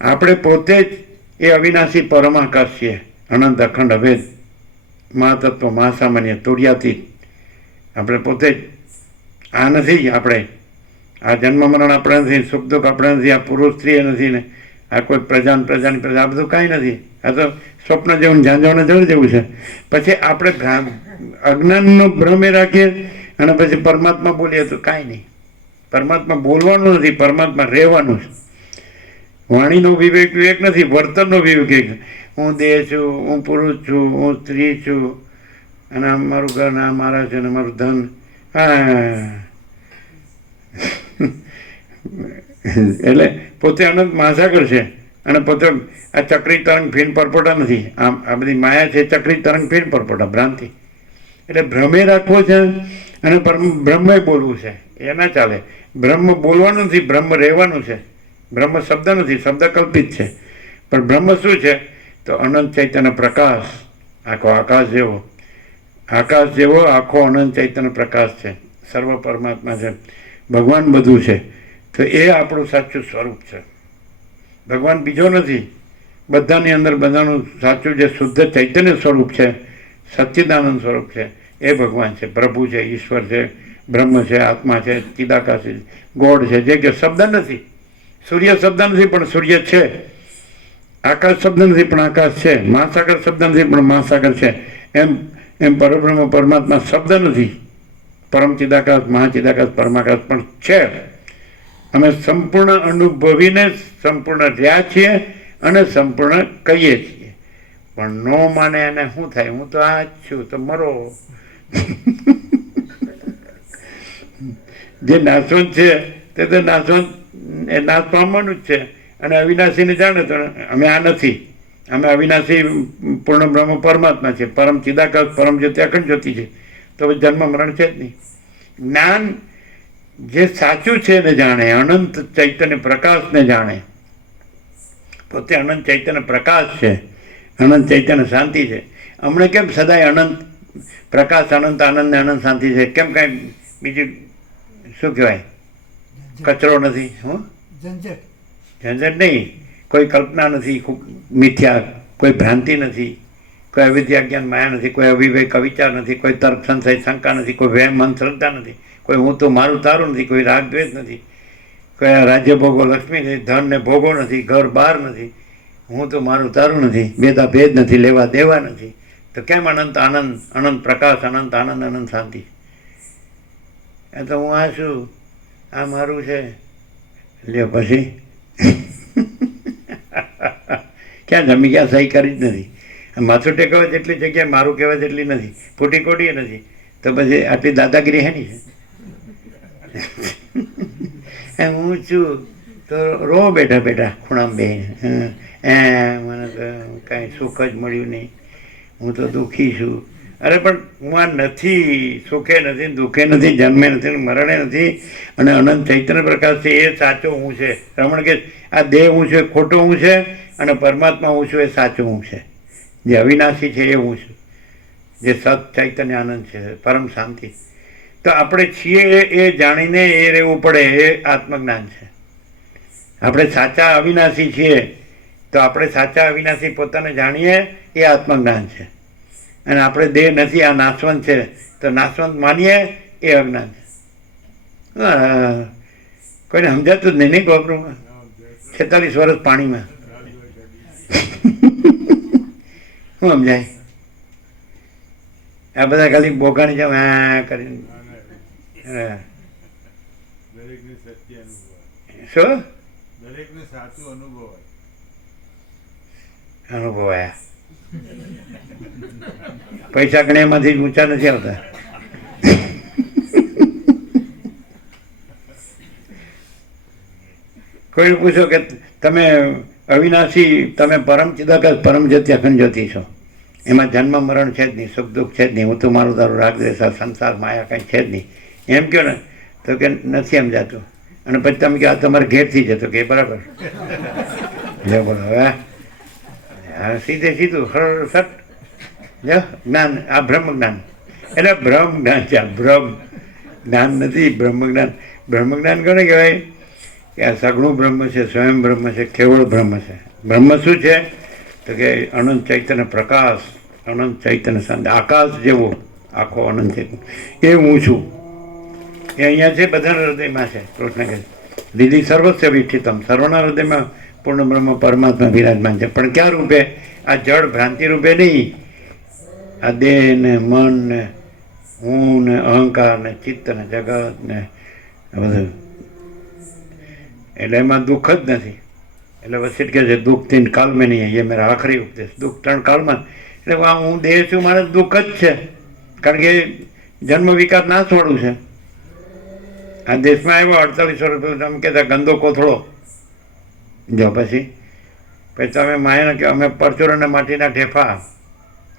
આપણે પોતે જ એ અવિનાશી પરમાકાશ છીએ. અનંત અખંડ અભેદ, મહાતત્વ, મહાસામાન્ય તુર્યાતીત આપણે પોતે જ આ નથી આપણે. આ જન્મ મરણ આપણે નથી, સુખ દુઃખ આપણે નથી, આ પુરુષ સ્ત્રી નથી ને, આ કોઈ પ્રજાન, પ્રજાની પ્રજા, આ બધું કાંઈ નથી. આ તો સ્વપ્ન જેવું ઝાંઝવણ જળ જેવું છે. પછી આપણે અજ્ઞાનનો ભ્રમે રાખીએ અને પછી પરમાત્મા બોલીએ તો કાંઈ નહીં. પરમાત્મા બોલવાનું નથી, પરમાત્મા રહેવાનું છે. વાણીનો વિવેક વિવેક નથી, વર્તનનો વિવેક વિવેક હું દેહ છું, હું પુરુષ છું, હું સ્ત્રી છું, અને આ મારું ઘર ના મારા છે અને મારું ધન. એટલે પોતે અનંત મહાસાગર છે. અને પોતે આ ચક્રી તરંગ ફીન પરપોટા નથી. આમ આ બધી માયા છે, ચક્રી તરંગ ફીન પરપોટા, ભ્રાંતિ. એટલે ભ્રમે રાખવો છે અને પરમ બ્રહ્મે બોલવું છે. એ ના ચાલે. બ્રહ્મ બોલવાનું નથી, બ્રહ્મ રહેવાનું છે. બ્રહ્મ શબ્દ નથી, શબ્દ કલ્પિત છે. પણ બ્રહ્મ શું છે? તો અનંત ચૈતન્ય પ્રકાશ. આખો આકાશ જેવો. આકાશ જેવો, આખો અનંત ચૈતન્ય પ્રકાશ છે. સર્વ પરમાત્મા છે. ભગવાન બધું છે. તો એ આપણું સાચું સ્વરૂપ છે. ભગવાન બીજો નથી. બધાની અંદર બધાનું સાચું જે શુદ્ધ ચૈતન્ય સ્વરૂપ છે, સચ્ચિદાનંદ સ્વરૂપ છે, એ ભગવાન છે. પ્રભુ છે, ઈશ્વર છે બ્રહ્મ છે, આત્મા છે, ચિદાકાશ છે ગોડ છે, જે કે શબ્દ નથી. સૂર્ય શબ્દ નથી, પણ સૂર્ય છે. આકાશ શબ્દ નથી, પણ આકાશ છે. મહાસાગર શબ્દ નથી, પણ મહાસાગર છે. એમ એમ પરબ્રહ્મ પરમાત્મા શબ્દ નથી. પરમ ચિદાકાશ, મહાચિદાકાશ, પરમાકાશ પણ છે. અમે સંપૂર્ણ અનુભવીને સંપૂર્ણ રહ્યા છીએ અને સંપૂર્ણ કહીએ છીએ. પણ ન માને એને શું થાય? હું તો આ જ છું, તો મરો. જે નાશવંત છે, તે તો નાશવંત એ નાશ પામવાનું જ છે. અને અવિનાશીને જાણે તો અમે આ નથી. અમે અવિનાશી પૂર્ણ બ્રહ્મ પરમાત્મા છે. પરમ ચિદાકાશ, પરમ જ્યોતિ, અખંડ જ્યોતિ છે. તો જન્મ મરણ છે જ નહીં. જ્ઞાન જે સાચું છે એને જાણે, અનંત ચૈતન્ય પ્રકાશને જાણે. પોતે અનંત ચૈતન્ય પ્રકાશ છે. અનંત ચૈતન્ય શાંતિ છે. હમણાં કેમ સદાય અનંત, પ્રકાશ, અનંત, આનંદ ને અનંત શાંતિ છે? કેમ કાંઈ બીજું શું કહેવાય? કચરો નથી હું? ઝંઝટ. ઝંઝટ નહીં. કોઈ કલ્પના નથી ખૂબ મિથ્યા કોઈ ભ્રાંતિ નથી કોઈ અવિદ્યા જ્ઞાન માયા નથી કોઈ અવિવેક અવિચાર નથી કોઈ તર્ક સંશય શંકા નથી કોઈ વહેમ મન શ્રદ્ધા નથી કોઈ હું તો મારું તારું નથી કોઈ રાગદ્વેષ નથી કોઈ રાજ્ય ભોગો લક્ષ્મી નથી ધન ને ભોગો નથી ઘર બહાર નથી હું તો મારું તારું નથી ભેદા ભેદ નથી લેવા દેવા નથી. તો કેમ અનંત આનંદ અનંત પ્રકાશ અનંત આનંદ અનંત શાંતિ? એ તો હું આ છું. આ મારું છે. લ્યો પછી. ક્યાં જમી ક્યાં સહી કરી જ નથી. માથું ટેકવા જેટલી જગ્યાએ મારું કહેવા જેટલી નથી. ફૂટી કોટીએ નથી. તો પછી આટલી દાદાગીરી હેની છે? એમ હું છું. તો રો બેઠા બેઠા ખૂણામાં બે એ મને તો કાંઈ સુખ જ મળ્યું નહીં. હું તો દુઃખી છું. અરે, પણ હું આ નથી, સુખે નથી, દુઃખે નથી, જન્મે નથી, મરણે નથી. અને અનંત ચૈતન્ય પ્રકાશ છે, એ સાચો હું છે. રમણ કે આ દેહ હું છે ખોટો હું છે, અને પરમાત્મા હું છું, એ સાચું હું છે. જે અવિનાશી છે, એ હું છું. જે સત ચૈતન્ય આનંદ છે, પરમ શાંતિ. તો આપણે છીએ એ- જાણીને એ રહેવું પડે, એ આત્મજ્ઞાન છે. આપણે સાચા અવિનાશી છીએ, તો આપણે સાચા અવિનાશી પોતાને જાણીએ, એ આત્મજ્ઞાન છે. અને આપણે દેહ નથી આ નાશવંત છે. તો નાશવંત માનીએ એ અજ્ઞાન. કોઈને સમજાતું જ નહીં નહીં ગોબરું છેતાલીસ વર્ષ પાણીમાં. શું સમજાય? આ બધા ખાલી બોગાણી જાવ હા કરીને. હા. શું? દરેકને સાચું અનુભવાય. અનુભવાયા. પૈસા ગણ્યામાંથી ઊંચા નથી આવતા. કોઈ પૂછો કે તમે અવિનાશી, તમે પરમ ચિદાકાશ, પરમ જ્યોતિ અખંડ જ્યોતિ છો. એમાં જન્મ, મરણ છે જ નહીં, સુખ, દુઃખ છે જ નહીં. હું તો મારું તારું રાગ દ્વેષ સંસાર, માયા કંઈ છે જ નહીં. એમ કહો ને? તો કે નથી સમજાતું અને પછી તમે કહો, આ તમારે ઘેરથી જતો કે બરાબર. લે બોલો હવે સીધે સીધું હર સટ જ્ઞાન, આ બ્રહ્મ જ્ઞાન એટલે બ્રહ્મ જ્ઞાન છે બ્રહ્મ. જ્ઞાન નથી બ્રહ્મ જ્ઞાન બ્રહ્મ જ્ઞાન કોને કહેવાય? કે આ સગણું બ્રહ્મ છે, સ્વયં બ્રહ્મ છે, કેવળ બ્રહ્મ છે. બ્રહ્મ શું છે? તો કે અનંત ચૈતન્ય પ્રકાશ, અનંત ચૈતન્ય શાંતિ આકાશ જેવો, આખો અનંત ચૈતન્ય. એ હું છું. એ અહીંયા છે, બધાના હૃદયમાં છે કૃષ્ણ. દીદી સર્વસ્વ વિષ્ઠિતમ સર્વના હૃદયમાં પૂર્ણ બ્રહ્મ પરમાત્મા વિરાજમાન છે. પણ ક્યાં રૂપે? આ જળ ભ્રાંતિ રૂપે નહીં. આ દેહ ને મન ને હું ને અહંકાર ને ચિત્ત ને જગત ને બધું. એટલે એમાં દુઃખ જ નથી. એટલે વસિત કહે છે દુઃખથી કાલ મેં નહીં એ મેરા આખરી ઉપદેશ. દુઃખ ત્રણ કાળમાં એટલે હું દેહ છું, મારે દુઃખ જ છે. કારણ કે જન્મ વિકાર છોડું છે. આ દેશમાં આવ્યો, અડતાલીસ વર્ષ તમે કહેતા, ગંદો કોથળો. જો પછી પછી તમે માયાને કે અમે પરચુરણ માટીના ઠેફા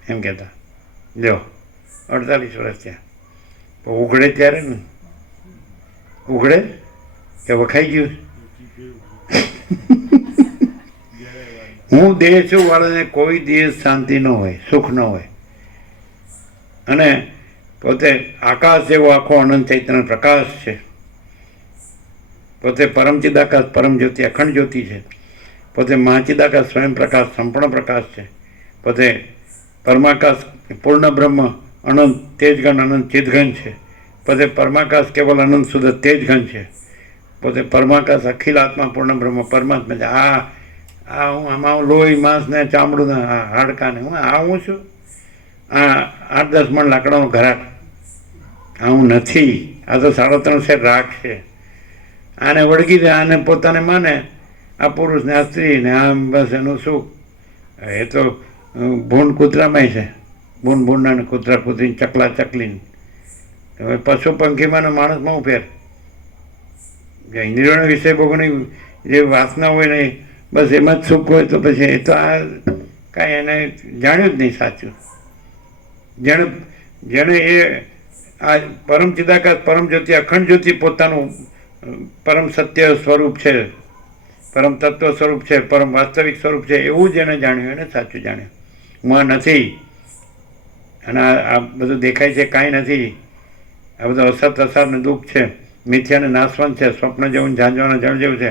એમ કહેતા. જો અડતાલીસ વર્ષ થયા. પણ ઉઘડે ત્યારે ને? ઉઘડે? કે વખાઈ ગયું? હું દેહ છું વાળાને કોઈ દિવસ શાંતિ ન હોય, સુખ ન હોય. અને પોતે આકાશ જેવો આખો અનંત ચૈતન્ય પ્રકાશ છે. પોતે પરમ ચિદાકાશ, પરમ જ્યોતિ, અખંડ જ્યોતિ છે. પોતે મહાચિદાકાશ, સ્વયં પ્રકાશ, સંપૂર્ણ પ્રકાશ છે. પોતે પરમાકાશ પૂર્ણ બ્રહ્મ, અનંત, તેજગણ, અનંત ચિદઘન છે. પોતે પરમાકાશ કેવલ અનંત શુદ્ધ તેજઘન છે. પોતે પરમાકાશ અખિલ આત્મા પૂર્ણ બ્રહ્મ, પરમાત્મા છે. આ આ હું આમાં હું લોહી, માંસ ને ચામડું ને આ હાડકા હું આ હું છું. આ આઠ દસ મણ લાકડાનો ઘરાક આ હું નથી. આ તો સાડા ત્રણ શેર રાખ છે. આને વળગી દે, આને પોતાને માને. આ પુરુષને, આ સ્ત્રીને, આમ બસ એનું સુખ. એ તો ભૂંડ કૂતરામાંય છે. ભૂંડ ભૂંડાને કૂતરા કૂતરીને ચકલા ચકલીને. હવે પશુ પંખીમાં ને માણસમાં હું ફેર. જે ઇન્દ્રિયોના વિષય ભોગવની જે વાસના હોય ને બસ એમાં જ સુખ હોય તો પછી એ તો આ કાંઈ એને જાણ્યું જ નહીં સાચું. જેણે જેણે એ આ પરમ ચિદાકાશ, પરમ જ્યોતિ, અખંડ જ્યોતિ પોતાનું પરમ સત્ય સ્વરૂપ છે. પરમ તત્વ સ્વરૂપ છે, પરમ વાસ્તવિક સ્વરૂપ છે, એવું જ એને જાણ્યું, એને સાચું જાણ્યું. આ નથી. અને આ બધું દેખાય છે, કાંઈ નથી. આ બધું અસત અસારને દુઃખ છે. મિથ્યાને નાશવાન છે, સ્વપ્ન જેવું ઝાંઝવાના જળ જેવું છે.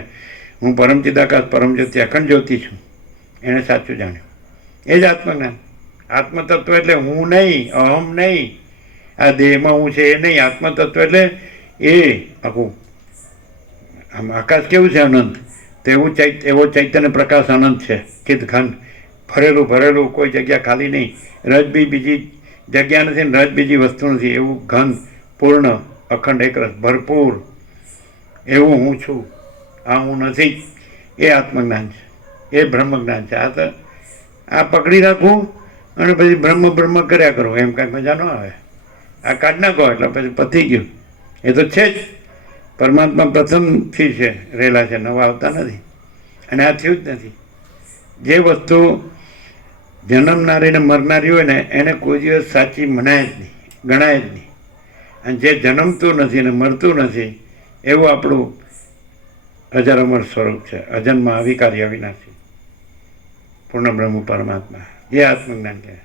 હું પરમ ચિદાકાશ, પરમ જ્યોતિ, અખંડ જ્યોતિ છું. એણે સાચું જાણ્યું. એ જ આત્મજ્ઞાન આત્મતત્વ એટલે હું નહીં, અહમ નહીં. આ દેહમાં હું છે એ નહીં. આત્મતત્વ એટલે એ આખું આમ આકાશ કેવું છે અનંત? તેવું ચૈત એવો ચૈતન્ય પ્રકાશ અનંત છે. ઘન ભરેલું ભરેલું, કોઈ જગ્યા ખાલી નહીં. રજ બી બીજી જગ્યા નથી ને રજ બીજી વસ્તુ નથી. એવું ઘન, પૂર્ણ, અખંડ, એકરસ, ભરપૂર. એવું હું છું. આ હું નથી. એ આત્મજ્ઞાન છે. એ બ્રહ્મજ્ઞાન છે. આ તો, આ પકડી રાખવું અને પછી બ્રહ્મ બ્રહ્મ કર્યા કરો. એમ કાંઈ મજા ન આવે. આ કાઢ નાખો એટલે પછી પતી ગયું. એ તો છે જ. પરમાત્મા પ્રથમથી છે. રહેલા છે. નવા આવતા નથી. અને આ થયું જ નથી. જે વસ્તુ જન્મનારી ને મરનારી હોય ને, એને કોઈ દિવસ સાચી મનાય જ નહીં, ગણાય જ નહીં. અને જે જન્મતું નથી ને મરતું નથી, એવું આપણું અજર અમર સ્વરૂપ છે. અજન્મ અવિકારી અવિનાશી. પૂર્ણ બ્રહ્મ પરમાત્મા. જે આત્મજ્ઞાન છે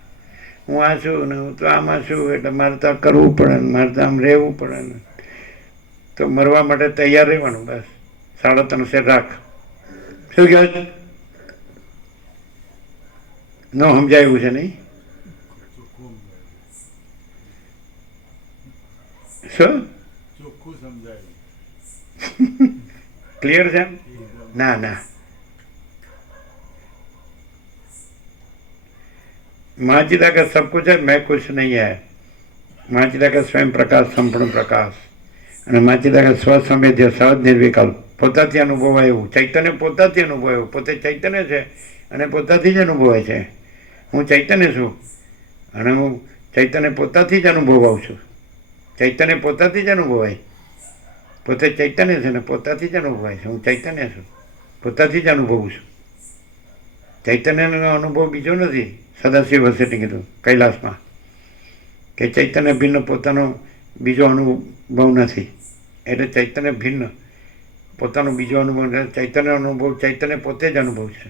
હું આ છું ને હું તો આમાં છું, એટલે મારે તો કરવું પડે ને મારે તો આમ રહેવું પડે ને. તો મરવા માટે તૈયાર રહેવાનું બસ. સાડા ત્રણસે રાખ. શું કહેવાય? ન સમજાયું છે નહીં ચોખ્ખું સમજાયું. શું ચોખ્ખું સમજાયું ક્લિયર છે એમ? એકદમ. ના ના महाचिता का सब कुछ है मैं कुछ नहीं है महाचिता का स्वयं प्रकाश संपूर्ण પ્રકાશ અને માચિતા કે સ્વસંવેદ્ય સહજ નિર્વિકલ્પ પોતાથી અનુભવાય એવું ચૈતન્ય પોતાથી અનુભવાય એવું પોતે ચૈતન્ય છે અને પોતાથી જ અનુભવાય છે હું ચૈતન્ય છું અને હું ચૈતન્ય પોતાથી જ અનુભવાઉં છું. ચૈતન્ય પોતાથી જ અનુભવાય. પોતે ચૈતન્ય છે ને પોતાથી જ અનુભવાય છે. હું ચૈતન્ય છું. પોતાથી જ અનુભવું છું. ચૈતન્યનો અનુભવ બીજો નથી. સદાશિવ વસેટી કીધું કૈલાસમાં કે ચૈતન્ય ભિન્ન પોતાનો બીજો અનુભવ નથી. એટલે ચૈતન્ય ભિન્ન પોતાનો બીજો અનુભવ. ચૈતન્ય અનુભવ ચૈતન્ય પોતે જ અનુભવ છે.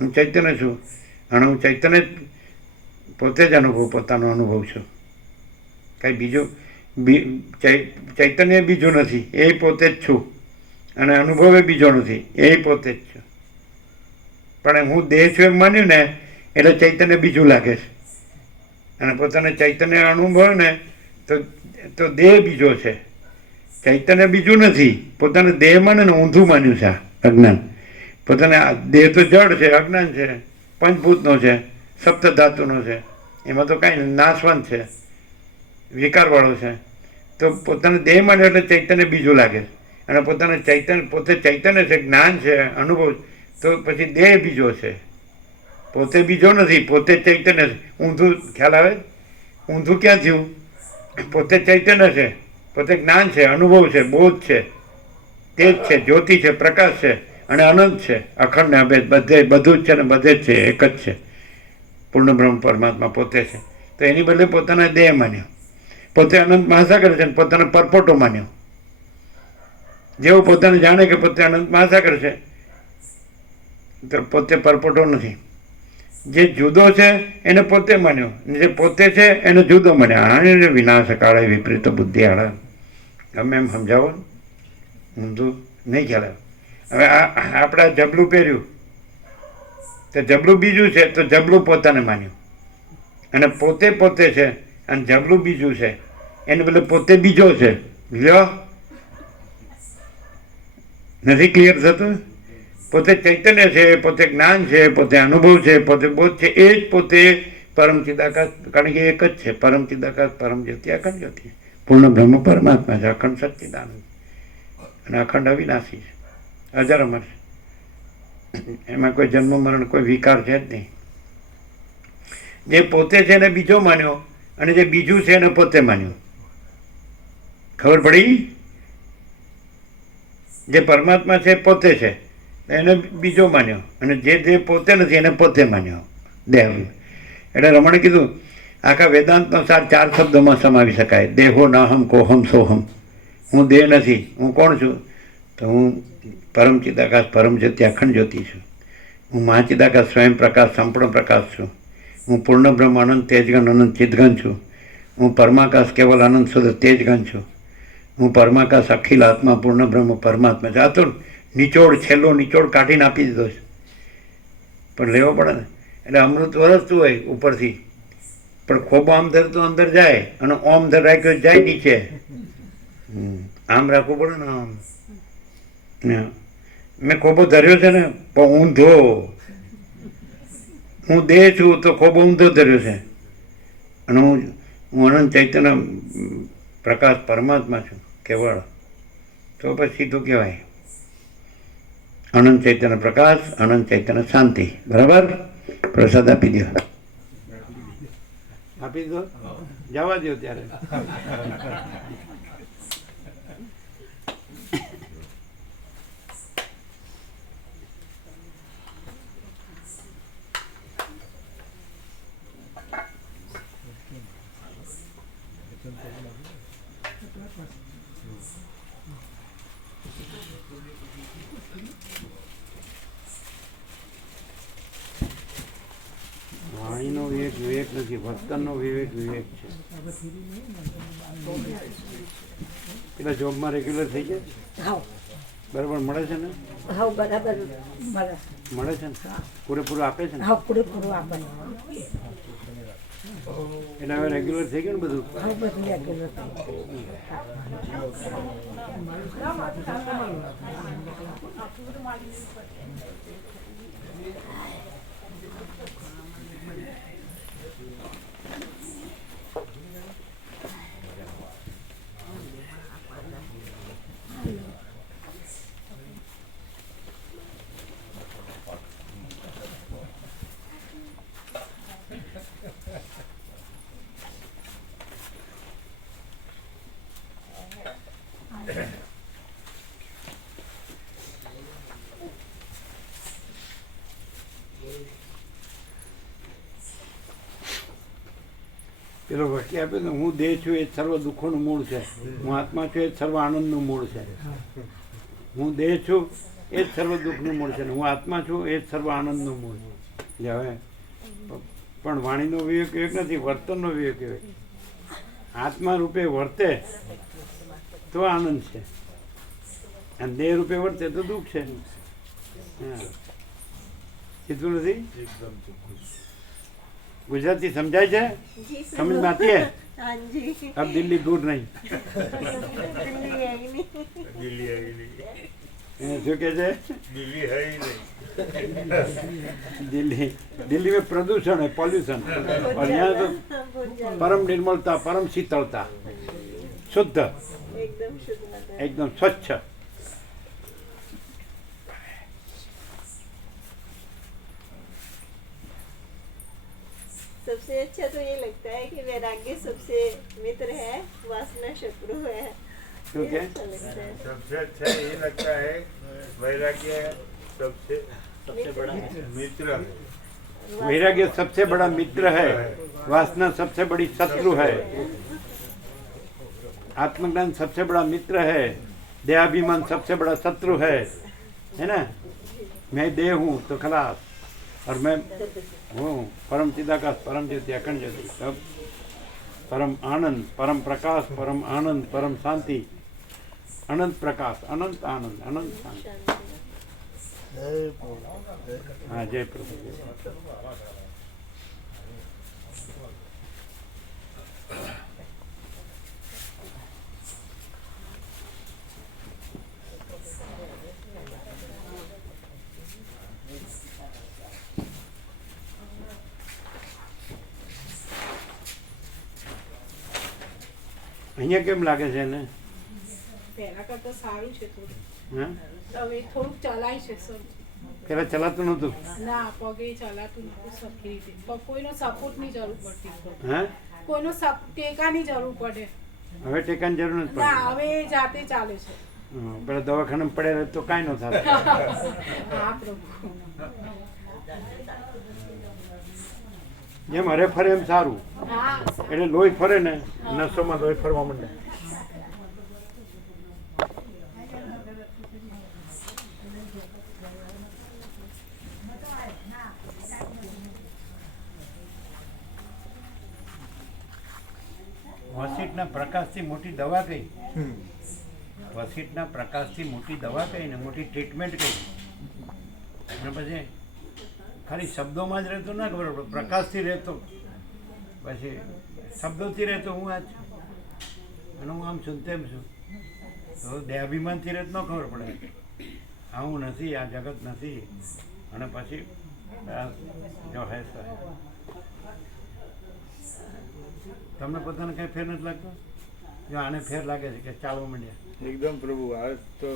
હું ચૈતન્ય છું. અને હું ચૈતન્ય પોતે જ અનુભવ, પોતાનો અનુભવ છું. કાંઈ બીજું ચૈતન્ય બીજું નથી. એ પોતે જ છું. અને અનુભવે બીજો નથી. એ પોતે જ છું. પણ હું દેહ છું એમ માન્યું ને, એટલે ચૈતન્ય બીજું લાગે છે. અને પોતાને ચૈતન્ય અનુભવ ને, તો તો દેહ બીજો છે. ચૈતન્ય બીજું નથી. પોતાને દેહ માને ને, ઊંધું માન્યું છે આ અજ્ઞાન. પોતાને દેહ તો જડ છે, અજ્ઞાન છે. પંચભૂતનો છે સપ્ત ધાતુનો છે, એમાં તો કાંઈ નાશવંત છે, વિકારવાળો છે. તો પોતાના દેહ માટે એટલે ચૈતન્ય બીજું લાગે અને પોતાના ચૈતન્ય, પોતે ચૈતન્ય છે, જ્ઞાન છે, અનુભવ તો પછી દેહ બીજો છે. પોતે બીજો નથી, પોતે ચૈતન્ય છે. ઊંધું, ખ્યાલ આવે? ઊંધું ક્યાં થયું? પોતે ચૈતન્ય છે, પોતે જ્ઞાન છે, અનુભવ છે, બોધ છે, તેજ છે, જ્યોતિ છે, પ્રકાશ છે. અને અનંત છે. અખંડ ને અભેદ બધે, બધું જ છે ને બધે જ છે, એક જ છે. પૂર્ણ બ્રહ્મ પરમાત્મા પોતે છે. તો એની બદલે પોતાના દેહ માન્યો. પોતે અનંત મહાસાગર છે અને પોતાનો પરપોટો માન્યો. જેવું પોતાને જાણે કે પોતે અનંત મહાસાગર છે, તો પોતે પરપોટો નથી. જે જુદો છે, એને પોતે માન્યો. જે પોતે છે, એને જુદો માન્યો. આને વિનાશ કાળે વિપરીત બુદ્ધિ આળા. ગમે એમ સમજાવો. ઊંધું નહીં ખ્યાલ હવે આપણે જબલું પહેર્યું. તો જબલું બીજું છે, તો જબલું પોતાને માન્યું. અને પોતે પોતે છે, અને જબલું બીજું છે. એને બદલે પોતે બીજો છે. લ્યો. નથી ક્લિયર થતું? પોતે ચૈતન્ય છે, પોતે જ્ઞાન છે, પોતે અનુભવ છે, પોતે બોધ છે, એ જ પોતે પરમ ચિદાકાશ, કારણ કે એક જ છે, પરમ ચિદાકાશ, પરમ જ્યોતિ, અખંડ જ્યોતિ. પૂર્ણ બ્રહ્મ પરમાત્મા છે, અખંડ સચ્ચિદાનંદ. અને અખંડ અવિનાશી છે. અજર અમર એમાં કોઈ જન્મ મરણ, કોઈ વિકાર છે જ નહીં. જે પોતે છે એને બીજો માન્યો અને જે બીજું છે એને પોતે માન્યું. ખબર પડી? જે પરમાત્મા છે પોતે છે, એને બીજો માન્યો અને જે જે પોતે નથી એને પોતે માન્યો. દેહ. એટલે રમણે કીધું, આખા વેદાંતનો સાર ચાર શબ્દોમાં સમાવી શકાય. દેહો નાહમ, કોહમ, સોહમ. હું દેહ નથી, હું કોણ છું? તો હું પરમ ચિદાકાશ, પરમ જ્યોતિ, અખંડ જ્યોતિ છું. હું મહાચિદાકાશ સ્વયં પ્રકાશ, સંપૂર્ણ પ્રકાશ છું. હું પૂર્ણ બ્રહ્મ, અનંત, તેજગણ, અનંત ચિદગણ છું. હું પરમાકાશ કેવલ આનંદ શુદ્ધ તેજગણ છું. હું પરમાકાશ અખિલ આત્મા, પૂર્ણ બ્રહ્મ, પરમાત્મા છે. આ છેલ્લો નિચોડ કાઢીને આપી દીધો છે. પણ લેવો પડે ને. એટલે અમૃત વરસતું હોય ઉપરથી. પણ ખોબો આમ ધરતું અંદર જાય. અને ઓમ ધર રાખ્યો જાય નીચે. આમ રાખવું પડે ને આમ. મેં ખોબો ધર્યો છે ને, પણ ઊંધો. હું દેહ છું તો ખોબો ઊંધો ધર્યો છે. અને હું હું અનંત ચૈતન્ય પ્રકાશ પરમાત્મા છું, કેવળ. તો પછી સીધું કહેવાય. અનંત ચૈતન્ય પ્રકાશ, અનંત ચૈતન્ય શાંતિ. બરાબર? પ્રસાદ આપી દો આપી દો જવા દો ત્યારે. વાણીનો વિવેક વિવેક નથી? વર્તનનો વિવેક વિવેક છે? પેલા જોબમાં રેગ્યુલર થઈ જાય બરાબર મળે છે ને? હા બરાબર મળે. મળે છે ને? પૂરેપૂરું આપે છે ને? હા પૂરેપૂરું આપે. એટલે હવે રેગ્યુલર થઈ ગયું ને બધું? રેગ્યુલર પેલો વસ્તી આપે ને હું દેહ છું એ સર્વ દુઃખોનું મૂળ છે. હું આત્મા છું એ સર્વ આનંદનું મૂળ છે. હું દેહ છું એ જ સર્વ દુઃખનું મૂળ છે. ને હું આત્મા છું એ જ સર્વ આનંદનું મૂળ છે. હવે પણ વાણીનો વિવેક વિવેક નથી, વર્તનનો વિવેક વિવેક. આત્મા રૂપે વર્તે તો આનંદ છે. અને દેહ રૂપે વર્તે તો દુઃખ છે. હા. કીધું નથી? એકદમ ગુજરાતી સમજાય છે जी समझ में आती है हाँ जी अब दिल्ली दूर नहीं दिल्ली है ही नहीं દિલ્હી હૈ નહીં એ શું કહે છે દિલ્હી હૈ નહીં दिल्ली दिल्ली में प्रदूषण है पॉल्यूशन और यहाँ तो बहुत ज्यादा परम निर्मलता परम शीतलता शुद्ध एकदम शुद्ध होता है एकदम स्वच्छ सबसे अच्छा तो ये लगता है कि वैराग्य सबसे मित्र है वासना शत्रु है। अच्छा है। सबसे अच्छा ये लगता है वैराग्य सबसे सबसे बड़ा मित्र है। वैराग्य सबसे बड़ा मित्र है वासना सबसे बड़ी शत्रु है। आत्मज्ञान सबसे बड़ा मित्र है देहाभिमान सबसे बड़ा शत्रु है है ना? मैं देह हूँ तो खलास। और मैं हूँ परम चिदाकाश परम ज्योति अखंड ज्योति सब परम आनंद परम प्रकाश परम आनंद परम शांति अनंत प्रकाश अनंत आनंद अनंत शांति हाँ जय प्रभु અહીંયા કેમ લાગે છે એને? પહેલા કરતા સારું છે થોડું. હવે થોડુંક ચલાય છે સર. પેલા ચલાતું નતું ના પગે ચલાતું નતું સરખી રીતે. કોઈનો સપોર્ટની જરૂર પડતી હે? કોઈનો ટેકાની જરૂર પડે. હવે ટેકાની જરૂર નથી ના હવે જાતે ચાલે છે. પેલા દવાખાને પડે તો કાંઈ ન થાય હા પ્રભુ. જેમ હરે ફરે એમ સારું. હા. એટલે લોહી ફરે ને નસોમાં લોહી ફરવા માંડે. વસીટના પ્રકાશથી મોટી દવા કઈ? વસીટના પ્રકાશથી મોટી દવા કઈ ને મોટી ટ્રીટમેન્ટ કઈ? અને પછી ખાલી શબ્દોમાં જ રહેતો ના ખબર પ્રકાશથી રહેતો. પછી શબ્દોથી રહેતો હું આ છું. અને હું આમ છું તેમ છું. તો દેહાભિમાનથી રહેત ન ખબર પડે. આ હું નથી, આ જગત નથી. અને પછી જો હે તમને પોતાને કંઈ ફેર નથી લાગતો? જો આને ફેર લાગે છે કે ચાલવા માંડ્યા. એકદમ પ્રભુ, આ તો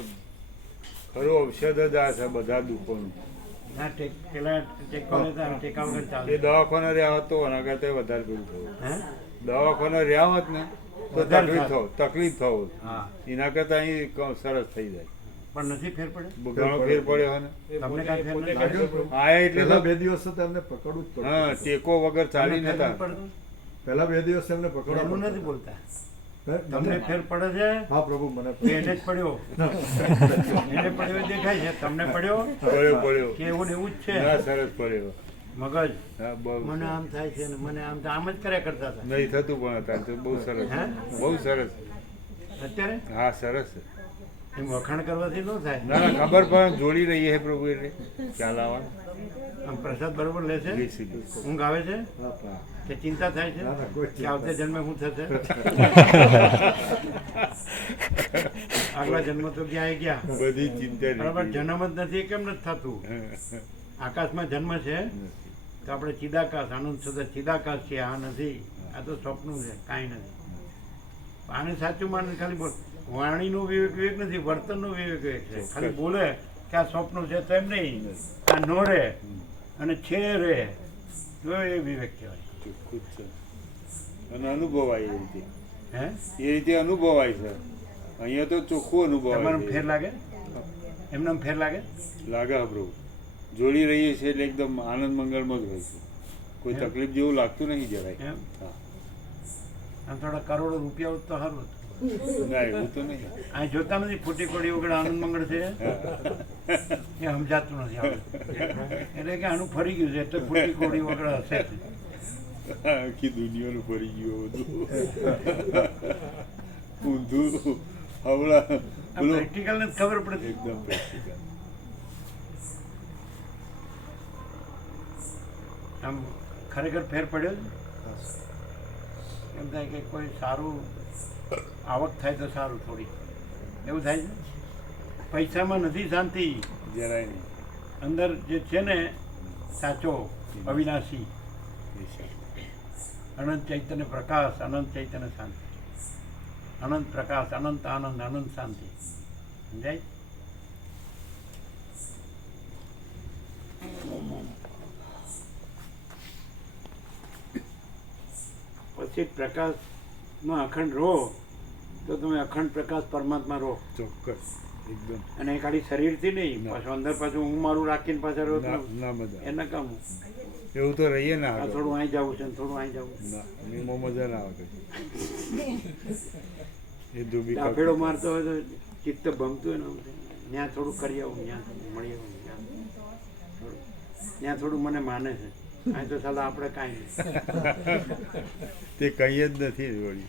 ખરું ઔષધ જ આ છે બધા દુઃખોનું. એ ચાલે રહ્યા હોત તો એના કરતા વધારે પેલું થયું. હે? રહ્યા હોત ને તો તકલીફ થાય. તકલીફ થવો. એના કરતા અહીં સરસ થઈ જાય. પણ નથી ફેર પડે? ઘણો ફેર પડ્યો તમને કાંઈ ફેર હા એટલે તો બે દિવસ તો એમને પકડવું જ હા ટેકો વગર ચાલી નતા નથી પહેલા બે દિવસ એમને પકડવા નથી બોલતા? તમને ફેર પડે છે? હા પ્રભુ મને એને જ પડ્યો. એને પડ્યો દેખાય છે? તમને પડ્યો? પડ્યો પડ્યો. કે એવું ને એવું જ ના છે સરસ પડ્યો. મગજ? હા મને આમ થાય છે ને મને આમ થાય. આમ જ કર્યા કરતા હતા. નહીં થતું પણ હતા. તો બહુ સરસ. હે? બહુ સરસ. અત્યારે? હા સરસ. એમ વખાણ કરવાથી ન થાય? ના ના ખબર પણ જોડી રહી છે પ્રભુ એટલે. ચાલ આમ પ્રસાદ બરોબર લે છે. ઊંઘ આવે છે? હા, હા. કે ચિંતા થાય છે? કે આવતા જન્મે શું થશે? આગલા જન્મ તો ક્યાંય ગયા. બધી ચિંતા બરાબર જન્મ જ નથી કેમ નથી થતું? આકાશમાં જન્મ છે તો આપણે ચિદાકાશ આનંદ સદા ચિદાકાશ છે આ નથી. આ તો સ્વપ્ન છે કાંઈ નથી. આને સાચું માને ખાલી બોલ. વાણીનો વિવેક વિવેક નથી વર્તનનું વિવેક વિવેક છે ખાલી બોલે કે આ સ્વપ્ન છે તો એમ નહીં. આ નો રે અને છે રે તો એ વિવેક કહેવાય. ચોખ્ખું ખુદ છે. અને અનુભવાય એ રીતે. હે? એ રીતે અનુભવાય છે. અહીંયા તો ચોખ્ખું અનુભવાય તમારો છે. ફેર લાગે? એમને ફેર લાગે? લાગે પ્રભુ જોડી રહીએ છીએ એટલે એકદમ આનંદ મંગળમાં જ હોય છે. કોઈ તકલીફ જેવું લાગતું નહીં જરાય. એમ? હા. આમ થોડા કરોડો રૂપિયા તો સારું હતું. આ જોતા નથી ફૂટી કોડી વગર આનંદ મંગળ છે? એ સમજાતું નથી એટલે કે આનું ફરી ગયું છે એટલે ફૂટી કોડી વગર હશે. આખી દુનિયાનું ફરી ગયું બધું ઊંધું હવળા બોલો. પ્રેક્ટિકલ ને ખબર પડતી એકદમ પ્રેક્ટિકલ આમ ખરેખર ફેર પડ્યો? એમ થાય કે કોઈ સારું આવક થાય તો સારું થોડી. એવું થાય છે? પૈસામાં નથી શાંતિ. જરાય નહીં. અંદર જે છે ને સાચો અવિનાશી. અનંત ચૈતન્ય પ્રકાશ અનંત ચૈતન્ય શાંતિ અનંત પ્રકાશ અનંત આનંદ અનંત શાંતિ સમજાય પછી પ્રકાશમાં અખંડ રહો તો તમે અખંડ પ્રકાશ પરમાત્મા રહો. ચોક્કસ એકદમ. અને એ ખાલી શરીરથી નહીં. પાછું અંદર પાછું હું મારું રાખીને પાછળ રહો ના મજા એના કામ એવું તો રહીએ ને આ થોડું અહીં જવું છે થોડું અહીં જવું ના મો મજા ના આવે. કઈ. એ ધૂબી કાફેડો મારતો હોય તો ચિત્ત ભમતું હોય ને ત્યાં થોડું કરી આવું ત્યાં થોડું મળી આવું ત્યાં થોડું. ત્યાં થોડું મને માને છે. અહીં તો સાલા આપણે કાંઈ નહીં. તે કહીએ જ નથી વળી.